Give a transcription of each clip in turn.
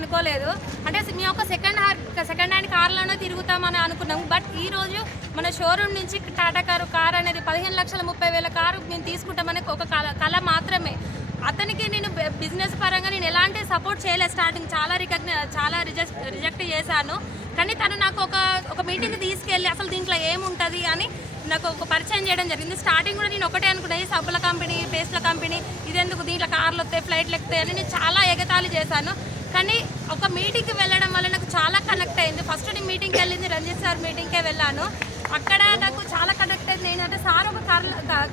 అనుకోలేదు. అంటే మేము ఒక సెకండ్ హ్యాండ్ కార్లోనే తిరుగుతామని అనుకున్నాం. బట్ ఈరోజు మన షోరూమ్ నుంచి టాటా కార్ అనేది 15,30,000 కారు మేము తీసుకుంటామని ఒక కళ మాత్రమే. అతనికి నేను బిజినెస్ పరంగా నేను ఎలాంటి సపోర్ట్ చేయలేదు. స్టార్టింగ్ చాలా రిజెక్ట్ చేశాను. కానీ తను నాకు ఒక మీటింగ్ తీసుకెళ్ళి అసలు దీంట్లో ఏముంటుంది అని నాకు ఒక పరిచయం చేయడం జరిగింది. స్టార్టింగ్ కూడా నేను ఒకటే అనుకున్నాను, సబ్బుల కంపెనీ, పేస్ట్ల కంపెనీ, ఇదెందుకు, దీంట్లో కార్లు వస్తాయి, ఫ్లైట్లు ఎక్కుతాయి అని నేను చాలా ఎగతాళి చేశాను. కానీ ఒక మీటింగ్కి వెళ్ళడం వల్ల నాకు చాలా కనెక్ట్ అయింది. ఫస్ట్ నేను మీటింగ్కి వెళ్ళింది రంజిత్ సార్ మీటింగ్కే వెళ్ళాను. అక్కడ నాకు చాలా కనెక్ట్ అయింది. ఏంటంటే సార్ ఒక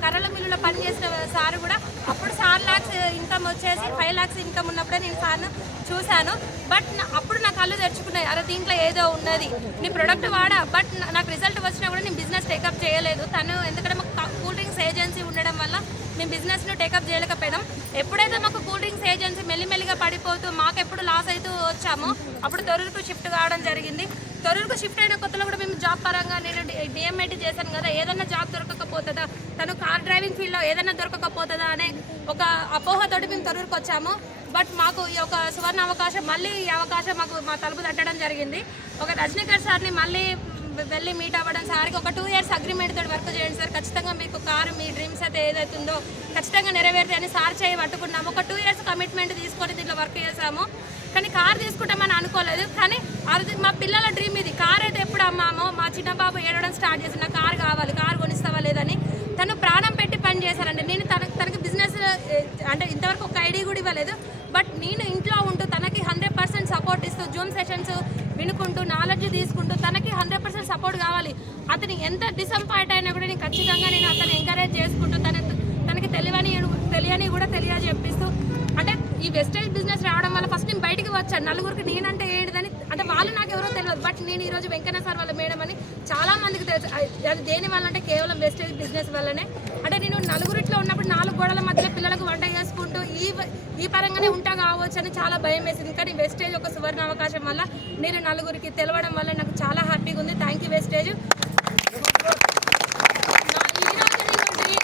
కర్రల మిల్లులో పనిచేసిన సార్ కూడా అప్పుడు 4 lakhs ఇన్కమ్ వచ్చేసి 5 lakhs ఇన్కమ్ ఉన్నప్పుడే నేను సార్ను చూశాను. బట్ అప్పుడు నా కళ్ళు తెరుచుకున్నాయి, అరే దీంట్లో ఏదో ఉన్నది, నీ ప్రొడక్ట్ వాడా. బట్ నాకు రిజల్ట్ వచ్చినా కూడా నేను బిజినెస్ టేకప్ చేయలేదు. తను ఎందుకంటే మాకు కూల్ డ్రింక్స్ ఏజెన్సీ ఉండడం వల్ల మేము బిజినెస్ను టేకప్ చేయలేకపోయాం. ఎప్పుడైతే మాకు కూల్ డ్రింక్స్ ఏజెన్సీ మెల్లిమెల్లిగా పడిపోతూ మాకు ఎప్పుడు లాస్ అవుతూ వచ్చామో అప్పుడు తొర్రూరుకు షిఫ్ట్ కావడం జరిగింది. తొర్రూరుకు షిఫ్ట్ అయిన కొత్తలో కూడా మేము జాబ్ పరంగా నేను డిఎంఐటీ చేశాను కదా, ఏదైనా జాబ్ దొరకకపోతుందా, తను కార్ డ్రైవింగ్ ఫీల్డ్లో ఏదైనా దొరకకపోతుందా అనే ఒక అపోహతోటి మేము తొర్రూరుకు వచ్చాము. బట్ మాకు ఈ ఒక సువర్ణ అవకాశం, మళ్ళీ ఈ అవకాశం మా తలుపు తట్టడం జరిగింది. ఒక రజనీకాంత్ సార్ని మళ్ళీ వెళ్ళి మీట్ అవ్వడం, సార్కి ఒక 2 years అగ్రిమెంట్ తోటి వర్క్ చేయండి సార్, ఖచ్చితంగా మీకు కారు మీ డ్రీమ్స్ అయితే ఏదైతుందో ఖచ్చితంగా నెరవేరుతాయని సార్ చేయి పట్టుకున్నాము. ఒక 2 years కమిట్మెంట్ తీసుకొని దీంట్లో వర్క్ చేసాము. కానీ కార్ తీసుకుంటామని అనుకోలేదు. కానీ అది మా పిల్లల డ్రీమ్. ఇది కార్ అయితే ఎప్పుడు అమ్మామో మా చిన్న బాబు ఏడవడం స్టార్ట్ చేసి నాకు కార్ కావాలి, కారు కొనిస్తావా లేదని తను ప్రాణం పెట్టి పని చేశానండి. నేను తనకి బిజినెస్ అంటే ఇంతవరకు ఒక ఐడియా కూడా ఇవ్వలేదు. బట్ నేను ఇంట్లో ఉంటూ తనకి 100% సపోర్ట్ ఇస్తూ జూమ్ సెషన్స్ వినుకుంటూ నాలెడ్జ్ తీసుకుంటూ తనకి 100% సపోర్ట్ కావాలి. అతని ఎంత డిసప్పాయింట్ అయినా కూడా నేను ఖచ్చితంగా అతన్ని ఎంకరేజ్ చేసుకుంటూ తనకి తెలియని కూడా తెలియజెప్పిస్తూ, అంటే ఈ వెస్టేజ్ బిజినెస్ రావడం వల్ల ఫస్ట్ నేను బయటికి వచ్చాను. నలుగురికి నేనంటే ఏంటిదని, అంటే వాళ్ళు నాకు ఎవరో తెలియదు. బట్ నేను ఈరోజు వెంకన్న సార్ వాళ్ళ మేడం అని చాలా మందికి తెలుసు. అది దేని వల్ల అంటే కేవలం వెస్టేజ్ బిజినెస్ వల్లనే. అంటే నేను నలుగురిట్లో ఉన్నప్పుడు 4 గోడల మధ్య పిల్లలకు వంట చేసుకుంటూ ఈ పరంగానే ఉంటా కావచ్చు అని చాలా భయం వేసింది. కానీ వెస్టేజ్ ఒక సువర్ణ అవకాశం వల్ల నేను నలుగురికి తెలవడం వల్ల నాకు చాలా హ్యాపీగా ఉంది. Thank you Vestige.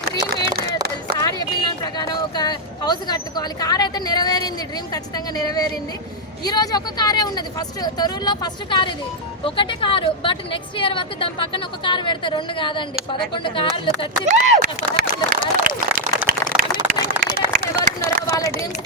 డ్రీమ్ ఏంటి సార్ చెప్పిన దాని ప్రకారం ఒక హౌస్ కట్టుకోవాలి. కార్ అయితే నెరవేరింది, డ్రీమ్ ఖచ్చితంగా నెరవేరింది. ఈ రోజు ఒక కారే ఉన్నది, తొర్రూరులో ఫస్ట్ కార్ ఇది, ఒకటే కారు. బట్ నెక్స్ట్ ఇయర్ వరకు దాని పక్కన ఒక కారు పెడితే 2 కాదండి 11 కార్లు ఖచ్చితంగా. 11 కార్లు కమిట్మెంట్ లీడర్స్ ఎవరున్నారో వాళ్ళ డ్రీమ్స్